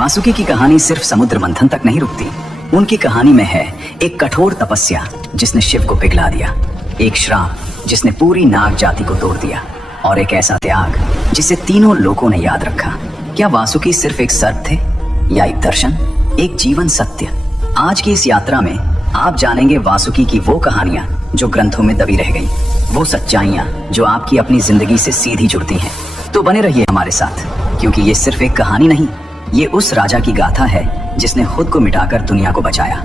वासुकी की कहानी सिर्फ समुद्र मंथन तक नहीं रुकती। उनकी कहानी में है एक कठोर तपस्या जिसने शिव को पिघला दिया, एक श्राप जिसने पूरी नाग जाति को तोड़ दिया, और एक ऐसा त्याग जिसे तीनों लोगों ने याद रखा। क्या वासुकी सिर्फ एक सर्प थे या एक दर्शन, एक जीवन सत्य? आज की इस यात्रा में आप जानेंगे वासुकी की वो कहानियां जो ग्रंथों में दबी रह गईं, वो सच्चाइयां जो आपकी अपनी जिंदगी से सीधी जुड़ती हैं। तो बने रहिए हमारे साथ, क्योंकि ये सिर्फ एक कहानी नहीं, ये उस राजा की गाथा है जिसने खुद को मिटाकर दुनिया को बचाया।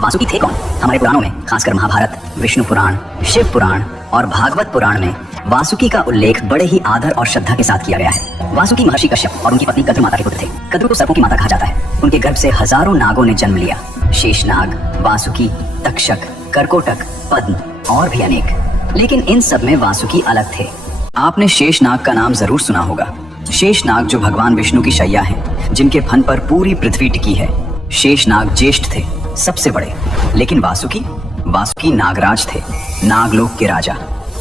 वासुकी थे कौन? हमारे पुराणों में, खासकर महाभारत, विष्णु पुराण, शिव पुराण और भागवत पुराण में वासुकी का उल्लेख बड़े ही आदर और श्रद्धा के साथ किया गया है। वासुकी महर्षि कश्यप और उनकी पत्नी कद्रु माता के पुत्र थे। कद्रु को सर्पों की माता कहा जाता है। उनके गर्भ से हजारों नागों ने जन्म लिया, शेषनाग, वासुकी, तक्षक, कर्कोटक, पद्म और भी अनेक। लेकिन इन सब में वासुकी अलग थे। आपने शेषनाग का नाम जरूर सुना होगा। शेषनाग जो भगवान विष्णु की शैया है, जिनके फन पर पूरी पृथ्वी टिकी है। शेषनाग ज्येष्ठ थे, सबसे बड़े। लेकिन वासुकी नागराज थे, नागलोक के राजा।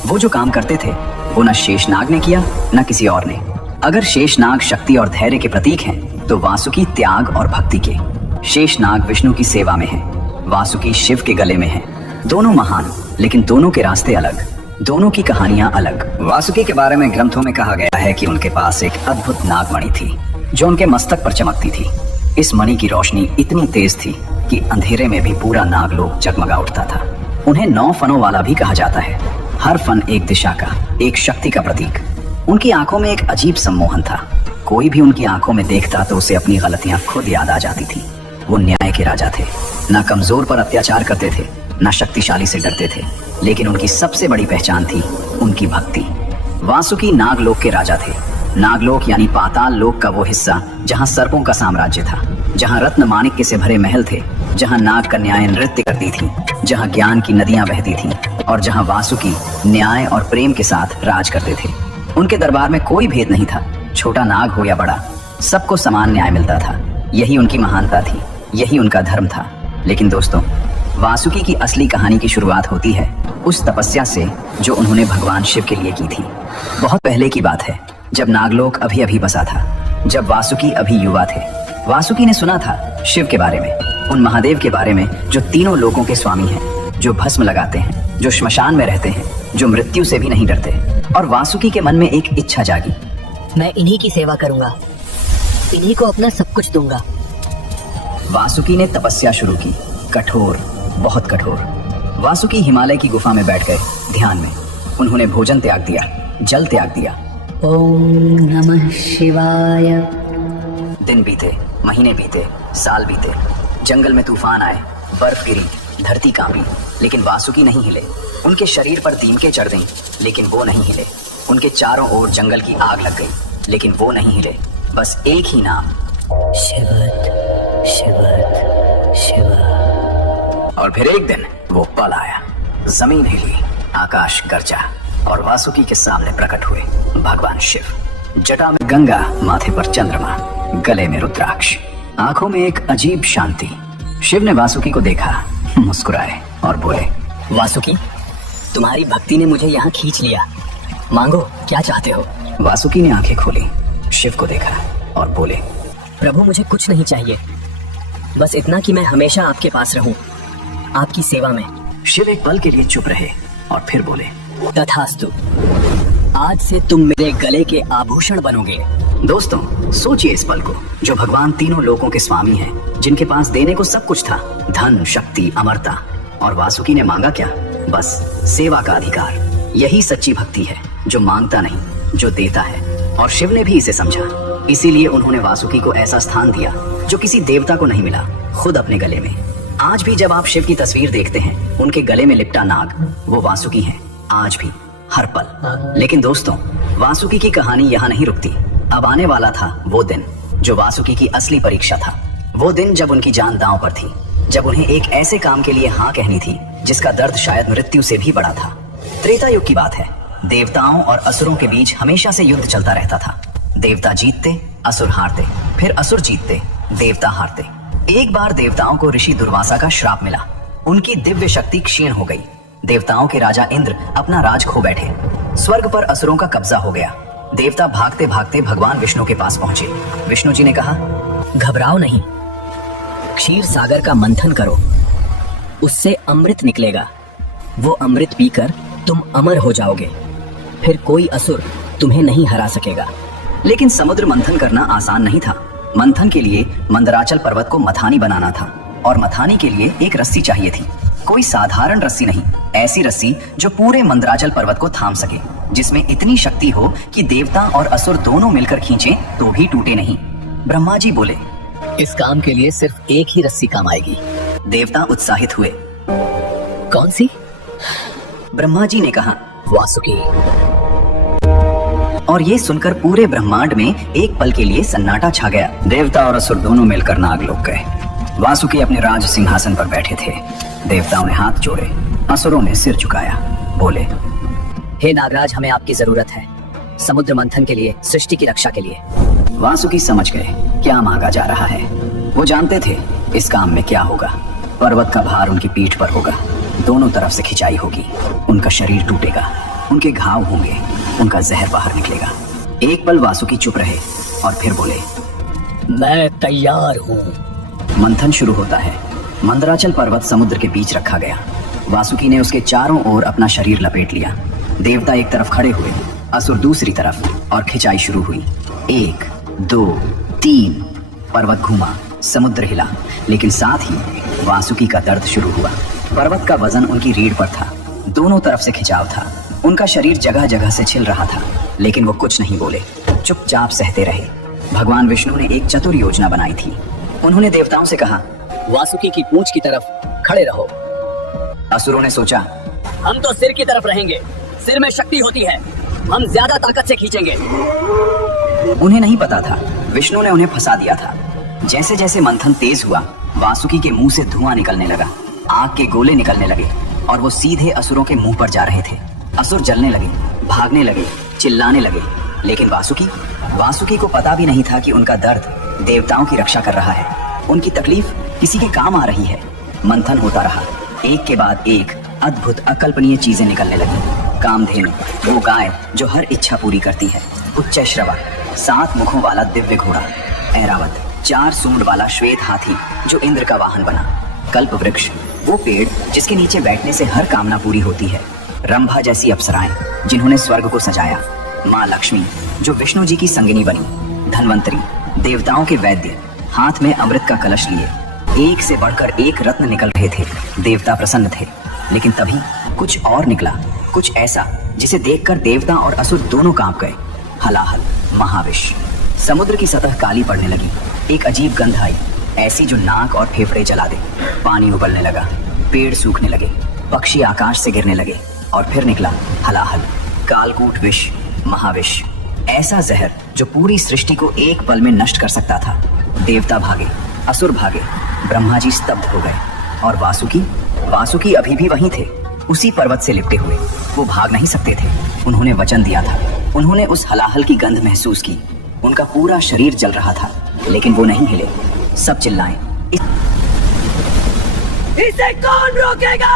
वो जो काम करते थे वो न शेषनाग ने किया न किसी और ने। अगर शेषनाग शक्ति और धैर्य के प्रतीक हैं, तो वासुकी त्याग और भक्ति के। शेषनाग विष्णु की सेवा में है, वासुकी शिव के गले में है। दोनों महान, लेकिन दोनों के रास्ते अलग, दोनों की कहानियां अलग। वासुकी के बारे में ग्रंथों में कहा गया है कि उनके पास एक अद्भुत नागमणि थी जो उनके मस्तक पर चमकती थी। इस मणि की रोशनी इतनी तेज थी कि अंधेरे में भी पूरा नागलोक जगमगा उठता था। उन्हें 9 फनों वाला भी कहा जाता है। हर फन एक दिशा का, एक शक्ति का प्रतीक। उनकी आंखों में एक अजीब सम्मोहन था। कोई भी उनकी आंखों में देखता तो उसे अपनी गलतियां खुद याद आ जाती थी। वो न्याय के राजा थे, ना कमजोर पर अत्याचार करते थे, ना शक्तिशाली से डरते थे। लेकिन उनकी सबसे बड़ी पहचान थी उनकी भक्ति। वासुकी नागलोक के राजा थे। नागलोक यानी पाताल लोक का वो हिस्सा जहाँ सर्पों का साम्राज्य था, जहाँ रत्न माणिक्य से भरे महल थे, जहाँ नाग कन्याएं नृत्य करती थीं, जहाँ ज्ञान की नदियां बहती थीं, और जहाँ वासुकी न्याय और प्रेम के साथ राज करते थे। उनके दरबार में कोई भेद नहीं था, छोटा नाग हो या बड़ा, सबको समान न्याय मिलता था। यही उनकी महानता थी, यही उनका धर्म था। लेकिन दोस्तों, वासुकी की असली कहानी की शुरुआत होती है उस तपस्या से जो उन्होंने भगवान शिव के लिए की थी। बहुत पहले की बात है, जब नागलोक अभी अभी बसा था, जब वासुकी अभी युवा थे। वासुकी ने सुना था शिव के बारे में, उन महादेव के बारे में जो तीनों लोकों के स्वामी हैं, जो भस्म लगाते हैं, जो श्मशान में रहते हैं, जो मृत्यु से भी नहीं डरते। और वासुकी के मन में एक इच्छा जागी, मैं इन्हीं की सेवा करूंगा, इन्हीं को अपना सब कुछ दूंगा। वासुकी ने तपस्या शुरू की, कठोर, बहुत कठोर। वासुकी हिमालय की गुफा में बैठ गए, ध्यान में। उन्होंने भोजन त्याग दिया, जल त्याग दिया। ओम नमः शिवाय। दिन बीते, महीने बीते, साल बीते। जंगल में तूफान आए, बर्फ गिरी, धरती कांपी, लेकिन वासुकी नहीं हिले। उनके शरीर पर दीमकें चढ़ गईं, लेकिन वो नहीं हिले। उनके चारों ओर जंगल की आग लग गई, लेकिन वो नहीं हिले। बस एक ही नाम, शिवत शिवत शिव। और फिर एक दिन वो पल आया, जमीन हिली, आकाश गरजा, और वासुकी के सामने प्रकट हुए भगवान शिव। जटा में गंगा, माथे पर चंद्रमा, गले में रुद्राक्ष, आंखों में एक अजीब शांति। शिव ने वासुकी को देखा, मुस्कुराए और बोले, वासुकी, तुम्हारी भक्ति ने मुझे यहाँ खींच लिया, मांगो क्या चाहते हो। वासुकी ने आंखें खोली, शिव को देखा और बोले, प्रभु मुझे कुछ नहीं चाहिए, बस इतना कि मैं हमेशा आपके पास रहूं, आपकी सेवा में। शिव एक पल के लिए चुप रहे और फिर बोले, तथास्तु, आज से तुम मेरे गले के आभूषण बनोगे। दोस्तों, सोचिए इस पल को, जो भगवान तीनों लोकों के स्वामी हैं, जिनके पास देने को सब कुछ था, धन, शक्ति, अमरता। और वासुकी ने मांगा क्या? बस सेवा का अधिकार। यही सच्ची भक्ति है, जो मांगता नहीं, जो देता है। और शिव ने भी इसे समझा, इसीलिए उन्होंने वासुकी को ऐसा स्थान दिया जो किसी देवता को नहीं मिला, खुद अपने गले में। आज भी जब आप शिव की तस्वीर देखते हैं, उनके गले में लिपटा नाग, वो वासुकी हैं, आज भी, हर पल। लेकिन दोस्तों, वासुकी की कहानी यहाँ नहीं रुकती। अब आने वाला था वो दिन जो वासुकी की असली परीक्षा था। वो दिन जब उनकी जान दांव पर थी, जब उन्हें एक ऐसे काम के लिए हाँ कहनी थी जिसका दर्द शायद मृत्यु से भी बड़ा था। त्रेता युग की बात है। देवताओं और असुरों के बीच हमेशा से युद्ध चलता रहता था। देवता जीतते, असुर हारते, फिर असुर जीतते, देवता हारते। एक बार देवताओं को ऋषि दुर्वासा का श्राप मिला। उनकी दिव्य शक्ति क्षीण हो गई। देवताओं के राजा इंद्र अपना राज खो बैठे। स्वर्ग पर असुरों का कब्जा हो गया। देवता भागते भागते भगवान विष्णु के पास पहुंचे। विष्णु जी ने कहा, घबराओ नहीं, क्षीर सागर का मंथन करो, उससे अमृत निकलेगा। वो अमृत पीकर तुम अमर हो जाओगे, फिर कोई असुर तुम्हें नहीं हरा सकेगा। लेकिन समुद्र मंथन करना आसान नहीं था। मंथन के लिए मंदराचल पर्वत को मथानी बनाना था, और मथानी के लिए एक रस्सी चाहिए थी। कोई साधारण रस्सी नहीं, ऐसी रस्सी जो पूरे मंदराचल पर्वत को थाम सके, जिसमें इतनी शक्ति हो कि देवता और असुर दोनों मिलकर खींचे तो भी टूटे नहीं। ब्रह्मा जी बोले, इस काम के लिए सिर्फ एक ही रस्सी काम आएगी। देवता उत्साहित हुए। कौन सी? ब्रह्मा जी ने कहा, वासुकी। और ये सुनकर पूरे ब्रह्मांड में एक पल के लिए सन्नाटा छा गया। देवता और असुर दोनों मिलकर नागलोक गए। वासुकी अपने राज सिंहासन पर बैठे थे। देवताओं ने हाथ जोड़े, असुरों ने सिर झुकाया। बोले, हे नागराज, हमें आपकी जरूरत है, समुद्र मंथन के लिए, सृष्टि की रक्षा के लिए। वासुकी समझ गए क्या मांगा जा रहा है। वो जानते थे इस काम में क्या होगा। पर्वत का भार उनकी पीठ पर होगा, दोनों तरफ से खिंचाई होगी, उनका शरीर टूटेगा, उनके घाव होंगे, उनका जहर बाहर निकलेगा। एक पल वासुकी चुप रहे और फिर बोले, मैं तैयार हूँ। मंथन शुरू होता है। मंदराचल पर्वत समुद्र के बीच रखा गया। वासुकी ने उसके चारों ओर अपना शरीर लपेट लिया। देवता एक तरफ खड़े हुए, असुर दूसरी तरफ, और खिंचाई शुरू हुई। 1, 2, 3। पर्वत घूमा, समुद्र हिला, लेकिन साथ ही वासुकी का दर्द शुरू हुआ। पर्वत का वजन उनकी रीढ़ पर था, दोनों तरफ से खिंचाव था, उनका शरीर जगह जगह से छिल रहा था, लेकिन वो कुछ नहीं बोले, चुपचाप सहते रहे। भगवान विष्णु ने एक चतुर योजना बनाई थी। उन्होंने देवताओं से कहा, वासुकी की पूंछ की तरफ खड़े रहो। असुरों ने सोचा, हम तो सिर की तरफ रहेंगे, सिर में शक्ति होती है, हम ज्यादा ताकत से खींचेंगे। उन्हें नहीं पता था विष्णु ने उन्हें फंसा दिया था। जैसे जैसे मंथन तेज हुआ, वासुकी के मुंह से धुआं निकलने लगा, आग के गोले निकलने लगे, और वो सीधे असुरों के मुंह पर जा रहे थे। असुर जलने लगे, भागने लगे, चिल्लाने लगे, लेकिन वासुकी को पता भी नहीं था कि उनका दर्द देवताओं की रक्षा कर रहा है, उनकी तकलीफ किसी के काम आ रही है। मंथन होता रहा, एक के बाद एक अद्भुत अकल्पनीय चीजें निकलने लगी। कामधेनु, वो गाय जो हर इच्छा पूरी करती है। उच्चैश्रवा, 7 मुखों वाला दिव्य घोड़ा। ऐरावत, 4 सूंड वाला श्वेत हाथी जो इंद्र का वाहन बना। कल्प वृक्ष, वो पेड़ जिसके नीचे बैठने से हर कामना पूरी होती है। रंभा जैसी अप्सराएं जिन्होंने स्वर्ग को सजाया। माँ लक्ष्मी जो विष्णु जी की संगिनी बनी। धन्वंतरी, देवताओं के वैद्य, हाथ में अमृत का कलश लिए। एक से बढ़कर एक रत्न निकल रहे थे। देवता प्रसन्न थे, लेकिन तभी कुछ और निकला, कुछ ऐसा जिसे देखकर देवता और असुर दोनों कांप गए। हलाहल, महाविष। समुद्र की सतह काली पड़ने लगी। एक अजीब गंध आई, ऐसी जो नाक और फेफड़े जला दे। पानी उबलने लगा, पेड़ सूखने लगे, पक्षी आकाश से गिरने लगे, और फिर निकला हलाहल, कालकूट विष, महाविष। ऐसा जहर जो पूरी सृष्टि को एक पल में नष्ट कर सकता था। देवता भागे, असुर भागे, ब्रह्मा जी स्तब्ध हो गए। और वासुकी अभी भी वहीं थे, उसी पर्वत से लिपटे हुए। वो भाग नहीं सकते थे, उन्होंने वचन दिया था। उन्होंने उस हलाहल की गंध महसूस की। उनका पूरा शरीर जल रहा था, लेकिन वो नहीं हिले। सब चिल्लाएं, इसे कौन रोकेगा?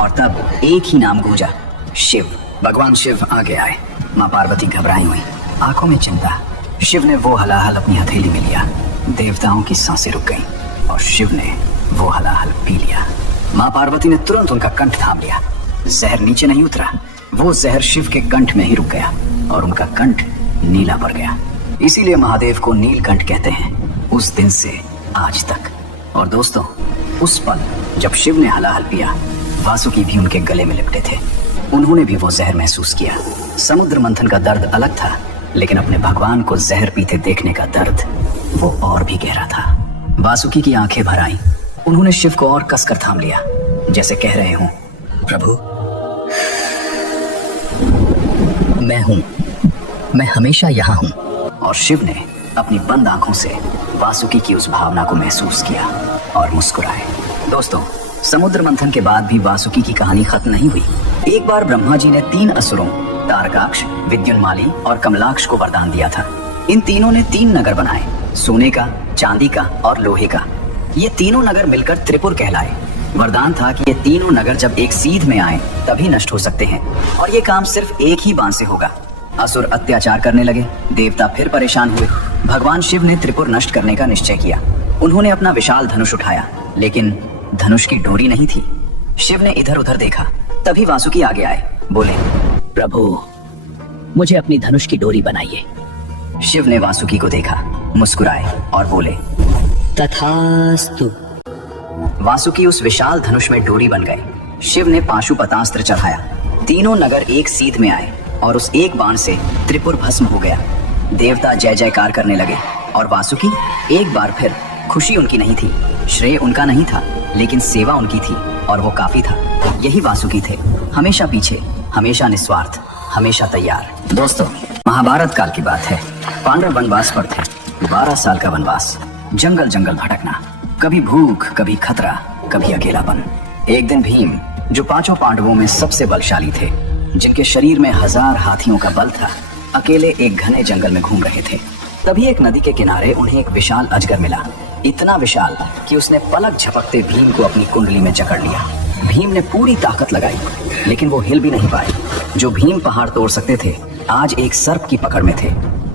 और तब एक ही नाम गूंजा, शिव। भगवान शिव आगे आए। माँ पार्वती घबराई हुई, आंखों में चिंता। शिव ने वो हलाहल अपनी हथेली में लिया। देवताओं की सांसें रुक गईं, और शिव ने वो हलाहल पी लिया। माँ पार्वती ने तुरंत उनका कंठ थाम लिया। जहर नीचे नहीं उतरा, वो जहर शिव के कंठ में ही रुक गया, और उनका कंठ नीला पड़ गया। इसीलिए महादेव को नीलकंठ कहते हैं, उस दिन से आज तक। और दोस्तों, उस पल जब शिव ने हलाहल पिया, वासुकी भी उनके गले में लिपटे थे। उन्होंने भी वो जहर महसूस किया। समुद्र मंथन का दर्द अलग था, लेकिन अपने भगवान को जहर पीते देखने का दर्द वो और भी गहरा था। वासुकी की आंखें भर आईं। उन्होंने शिव को और कसकर थाम लिया, जैसे कह रहे हों, प्रभु, मैं हूं, मैं हमेशा यहाँ हूं। और शिव ने अपनी बंद आंखों से वासुकी की उस भावना को महसूस किया और मुस्कुराए। दोस्तों, समुद्र मंथन के बाद भी वासुकी की कहानी खत्म नहीं हुई। एक बार ब्रह्मा जी ने 3 असुरों, तारकाक्ष, विद्युन्माली और कमलाक्ष को वरदान दिया था। इन तीनों ने 3 नगर बनाए, सोने का, चांदी का और लोहे का। ये तीनों नगर मिलकर त्रिपुर कहलाए। वरदान था कि ये तीनों नगर जब एक सीध में आए तभी नष्ट हो सकते हैं, और ये काम सिर्फ एक ही बाण से होगा। असुर अत्याचार करने लगे, देवता फिर परेशान हुए। भगवान शिव ने त्रिपुर नष्ट करने का निश्चय किया। उन्होंने अपना विशाल धनुष उठाया, लेकिन धनुष की डोरी नहीं थी। शिव ने इधर उधर देखा, तभी वासुकी आगे आए, बोले, प्रभु, मुझे अपनी धनुष की डोरी बनाइए। शिव ने वासुकी को देखा, मुस्कुराए और बोले, तथास्तु। वासुकी उस विशाल धनुष में डोरी बन गए। शिव ने पाशुपतास्त्र चढ़ाया। तीनों नगर एक सीध में आए और उस एक बाण से त्रिपुर भस्म हो गया। देवता जय जयकार करने लगे और वासुकी एक बार फिर, खुशी उनकी नहीं थी, श्रेय उनका नहीं था, लेकिन सेवा उनकी थी और वो काफी था। यही वासुकी थे, हमेशा पीछे, हमेशा निस्वार्थ, हमेशा तैयार। दोस्तों, महाभारत काल की बात है। पांडव वनवास पर थे, 12 साल का वनवास, जंगल जंगल भटकना, कभी भूख, कभी खतरा, कभी अकेलापन। एक दिन भीम, जो 5 पांडवों में सबसे बलशाली थे, जिनके शरीर में 1000 हाथियों का बल था, अकेले एक घने जंगल में घूम रहे थे। तभी एक नदी के किनारे उन्हें एक विशाल अजगर मिला, इतना विशाल कि उसने पलक झपकते भीम को अपनी कुंडली में जकड़ लिया। भीम ने पूरी ताकत लगाई, लेकिन वो हिल भी नहीं पाए। जो भीम पहाड़ तोड़ सकते थे, आज एक सर्प की पकड़ में थे।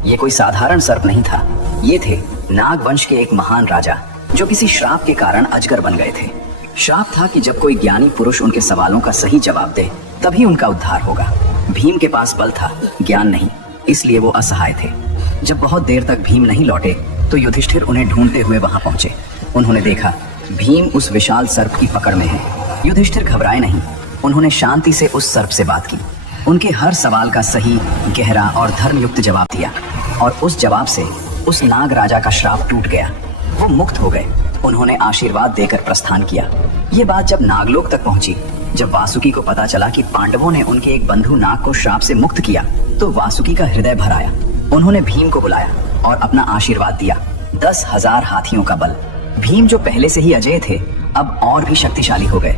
ये कोई साधारण सर्प नहीं था, ये थे नाग वंश के एक महान राजा, जो किसी श्राप के कारण अजगर बन गए थे। श्राप था कि जब कोई ज्ञानी पुरुष उनके सवालों का सही जवाब दे, तभी उनका उद्धार होगा। भीम के पास बल था, ज्ञान नहीं, इसलिए वो असहाय थे। जब बहुत देर तक भीम नहीं लौटे, तो युधिष्ठिर उन्हें ढूंढते हुए वहां पहुंचे। उन्होंने देखा भीम उस विशाल सर्प की पकड़ में है। युधिष्ठिर घबराए नहीं, उन्होंने शांति से उस सर्प से बात की, उनके हर सवाल का सही, गहरा और धर्मयुक्त जवाब दिया, और उस जवाब से उस नाग राजा का श्राप टूट गया। वो मुक्त हो गए। उन्होंने आशीर्वाद देकर प्रस्थान किया। ये बात जब नागलोक तक पहुंची, जब वासुकी को पता चला कि पांडवों ने उनके एक बंधु नाग को श्राप से मुक्त किया, तो वासुकी का हृदय भर आया। उन्होंने भीम को बुलाया और अपना आशीर्वाद दिया। 10,000 हाथियों का बल। भीम जो पहले से ही अजेय थे, अब और भी शक्तिशाली हो गए।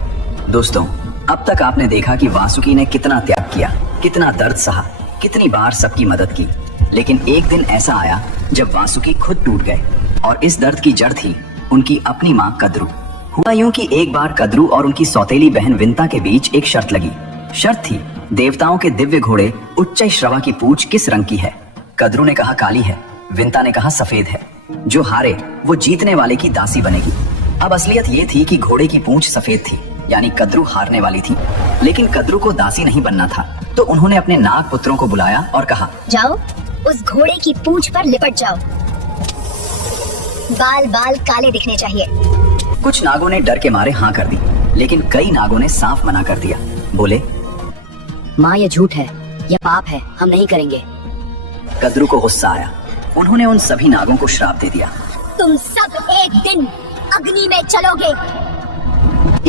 दोस्तों, अब तक आपने देखा कि वासुकी ने कितना त्याग किया, कितना दर्द सहा, कितनी बार सबकी मदद की। लेकिन एक दिन ऐसा आया जब वासुकी खुद टूट गए, और इस दर्द की जड़ थी उनकी अपनी माँ कद्रू। हुआ यूं कि एक बार कद्रू और उनकी सौतेली बहन विंता के बीच एक शर्त लगी। शर्त थी, देवताओं के दिव्य घोड़े उच्चैश्रवा की पूंछ किस रंग की है। कद्रू ने कहा काली है, विंता ने कहा सफेद है। जो हारे वो जीतने वाले की दासी बनेगी। अब असलियत ये थी कि घोड़े की पूंछ सफेद थी, यानी कद्रू हारने वाली थी। लेकिन कद्रू को दासी नहीं बनना था, तो उन्होंने अपने नाग पुत्रों को बुलाया और कहा, जाओ उस घोड़े की पूंछ पर लिपट जाओ, बाल बाल काले दिखने चाहिए। कुछ नागों ने डर के मारे हाँ कर दी, लेकिन कई नागों ने साफ मना कर दिया। बोले, माँ ये झूठ है, यह पाप है, हम नहीं करेंगे। कद्रू को गुस्सा आया। उन्होंने उन सभी नागों को श्राप दे दिया, तुम सब एक दिन अग्नि में चलोगे।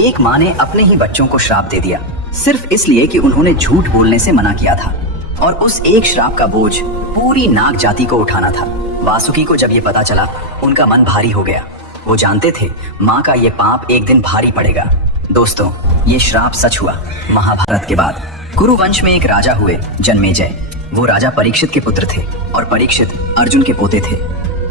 एक माँ ने अपने ही बच्चों को श्राप दे दिया, सिर्फ इसलिए कि उन्होंने झूठ बोलने से मना किया था, और उस एक श्राप का बोझ पूरी नाग जाति को उठाना था। वासुकी को जब ये पता चला, उनका मन भारी हो गया। वो जानते थे माँ का ये पाप एक दिन भारी पड़ेगा। दोस्तों, ये श्राप सच हुआ। महाभारत के बाद कुरु वंश में एक राजा हुए, जन्मेजय। वो राजा परीक्षित के पुत्र थे और परीक्षित अर्जुन के पोते थे।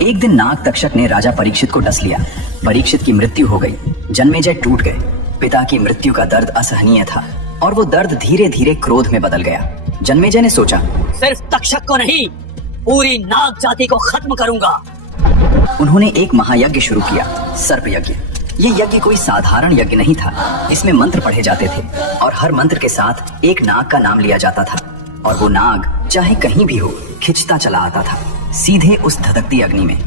एक दिन नाग तक्षक ने राजा परीक्षित को डस लिया। परीक्षित की मृत्यु हो गई। जन्मेजय टूट गए। पिता की मृत्यु का दर्द असहनीय था, और वो दर्द धीरे धीरे क्रोध में बदल गया। जन्मेजय ने सोचा, सिर्फ तक्षक को नहीं, पूरी नाग जाति को खत्म करूंगा। उन्होंने एक महायज्ञ शुरू किया, सर्प यज्ञ। ये यज्ञ कोई साधारण यज्ञ नहीं था। इसमें मंत्र पढ़े जाते थे, और हर मंत्र के साथ एक नाग का नाम लिया जाता था, और वो नाग चाहे कहीं भी हो, खिंचता चला आता था, सीधे उस धधकती अग्नि में।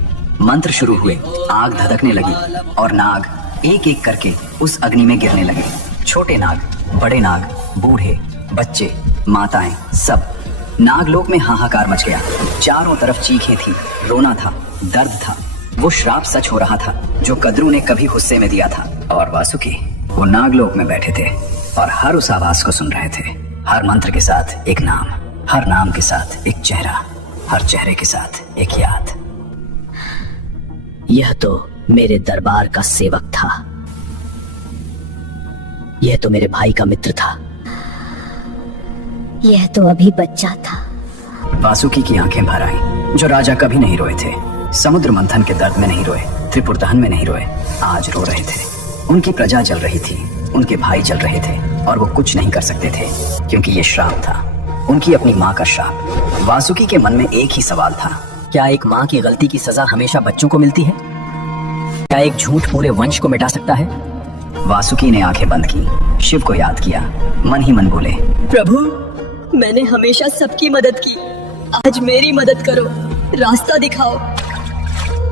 मंत्र शुरू हुए, आग धधकने लगी, और नाग एक एक करके उस अग्नि में गिरने लगे। छोटे नाग, बड़े नाग, बूढ़े, बच्चे, माताएं, सब। नागलोक में हाहाकार मच गया। चारों तरफ चीखें थी, रोना था, दर्द था। वो श्राप सच हो रहा था जो कद्रू ने कभी गुस्से में दिया था। और वासुकी, वो नागलोक में बैठे थे और हर उस आवाज को सुन रहे थे। हर मंत्र के साथ एक नाम, हर नाम के साथ एक चेहरा, हर चेहरे के साथ एक याद। यह तो मेरे दरबार का सेवक था, यह तो मेरे भाई का मित्र था, यह तो अभी बच्चा था। वासुकी की आंखें भर आईं। जो राजा कभी नहीं रोए थे, समुद्र मंथन के दर्द में नहीं रोए, त्रिपुर दहन में नहीं रोए, आज रो रहे थे। उनकी प्रजा जल रही थी, उनके भाई जल रहे थे, और वो कुछ नहीं कर सकते थे, क्योंकि ये श्राप था, उनकी अपनी माँ का श्राप। वासुकी के मन में एक ही सवाल था, क्या एक माँ की गलती की सजा हमेशा बच्चों को मिलती है? क्या एक झूठ पूरे वंश को मिटा सकता है? वासुकी ने आंखें बंद की, शिव को याद किया, मन ही मन बोले, प्रभु, मैंने हमेशा सबकी मदद की, आज मेरी मदद करो, रास्ता दिखाओ।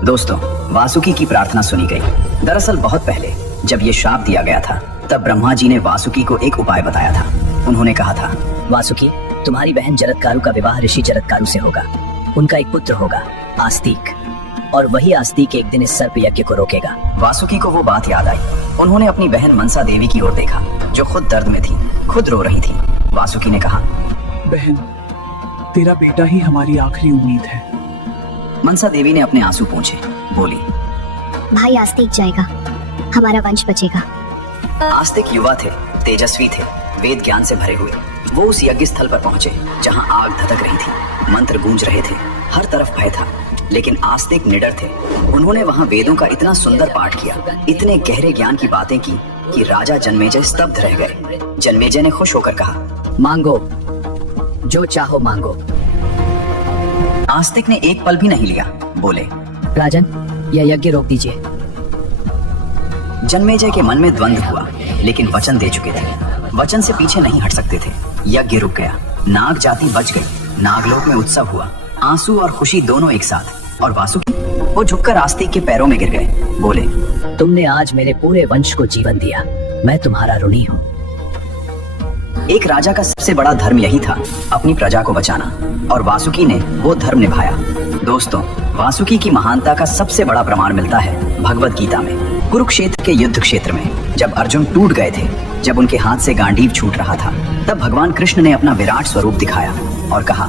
दोस्तों, वासुकी की प्रार्थना सुनी गई। दरअसल बहुत पहले जब ये श्राप दिया गया था, तब ब्रह्मा जी ने वासुकी को एक उपाय बताया था। उन्होंने कहा था, वासुकी, तुम्हारी बहन जरत्कारु का विवाह ऋषि जरत्कारु से होगा। उनका एक पुत्र होगा, आस्तिक, और वही आस्तिक एक दिन इस सर्प यज्ञ को रोकेगा। वासुकी को वो बात याद आई। उन्होंने अपनी बहन मनसा देवी की ओर देखा, जो खुद दर्द में थी, खुद रो रही थी। वासुकी ने कहा, बहन, तेरा बेटा ही हमारी आखिरी उम्मीद है। मनसा देवी ने अपने आंसू पोंछे, बोली, भाई आस्तिक जाएगा, हमारा वंश बचेगा। आस्तिक युवा थे, तेजस्वी थे, वेद ज्ञान से भरे हुए। वो उस यज्ञ स्थल पर पहुंचे जहां आग धधक रही थी, मंत्र गूंज रहे थे, हर तरफ भय था। लेकिन आस्तिक निडर थे। उन्होंने वहां वेदों का इतना सुंदर पाठ किया, इतने गहरे ज्ञान की बातें की कि राजा जन्मेजय स्तब्ध रह गए। जन्मेजय ने खुश होकर कहा, मांगो, जो चाहो मांगो। आस्तिक ने एक पल भी नहीं लिया, बोले, राजन, यह यज्ञ रोक दीजिए। जन्मेजय के मन में द्वंद्व हुआ, लेकिन वचन दे चुके थे, वचन से पीछे नहीं हट सकते थे। यज्ञ रुक गया, नाग जाति बच गई। नागलोक में उत्सव हुआ, आंसू और खुशी दोनों एक साथ। और वासुकी, वो झुककर आस्तिक के पैरों में गिर गए, बोले, तुमने आज मेरे पूरे वंश को जीवन दिया, मैं तुम्हारा ऋणी हूँ। एक राजा का सबसे बड़ा धर्म यही था, अपनी प्रजा को बचाना, और वासुकी ने वो धर्म निभाया। दोस्तों, वासुकी की महानता का सबसे बड़ा प्रमाण मिलता है भगवत गीता में। कुरुक्षेत्र के युद्ध क्षेत्र में जब अर्जुन टूट गए थे, जब उनके हाथ से गांडीव छूट रहा था, तब भगवान कृष्ण ने अपना विराट स्वरूप दिखाया और कहा,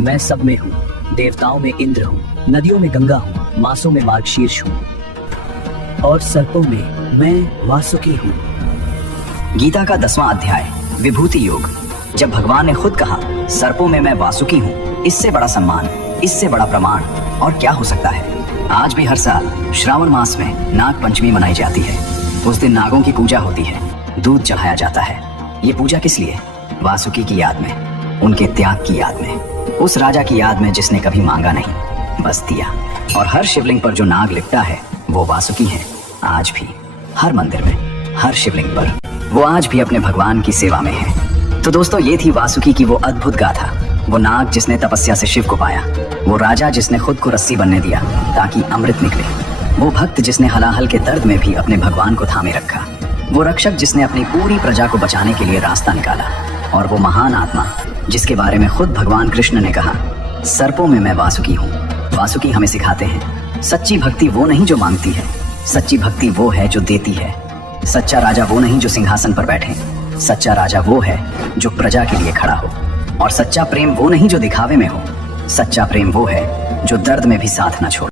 मैं सब में हूँ, देवताओं में इंद्र हूँ, नदियों में गंगा हूँ, मासों में मार्गशीर्ष हूँ, और सर्पों में मैं वासुकी हूँ। गीता का 10वां अध्याय, विभूति योग। जब भगवान ने खुद कहा, सर्पों में मैं वासुकी हूँ, इससे बड़ा सम्मान, इससे बड़ा प्रमाण और क्या हो सकता है। आज भी हर साल श्रावण मास में नाग पंचमी मनाई जाती है। उस दिन नागों की पूजा होती है, दूध चढ़ाया जाता है। ये पूजा किस लिए? वासुकी की याद में, उनके त्याग की याद में, उस राजा की याद में जिसने कभी मांगा नहीं, बस दिया। और हर शिवलिंग पर जो नाग लिपटा है वो वासुकी है। आज भी हर मंदिर में, हर शिवलिंग पर वो आज भी अपने भगवान की सेवा में है। तो दोस्तों, ये थी वासुकी की वो अद्भुत गाथा। वो नाग जिसने तपस्या से शिव को पाया, वो राजा जिसने खुद को रस्सी बनने दिया ताकि अमृत निकले, वो भक्त जिसने हलाहल के दर्द में भी अपने भगवान को थामे रखा, वो रक्षक जिसने अपनी पूरी प्रजा को बचाने के लिए रास्ता निकाला, और वो महान आत्मा जिसके बारे में खुद भगवान कृष्ण ने कहा, सर्पों में मैं वासुकी हूँ। वासुकी हमें सिखाते हैं, सच्ची भक्ति वो नहीं जो मांगती है, सच्ची भक्ति वो है जो देती है। सच्चा राजा वो नहीं जो सिंहासन पर बैठे, सच्चा राजा वो है जो प्रजा के लिए खड़ा हो। और सच्चा प्रेम वो नहीं जो दिखावे में हो, सच्चा प्रेम वो है जो दर्द में भी साथ न छोड़े।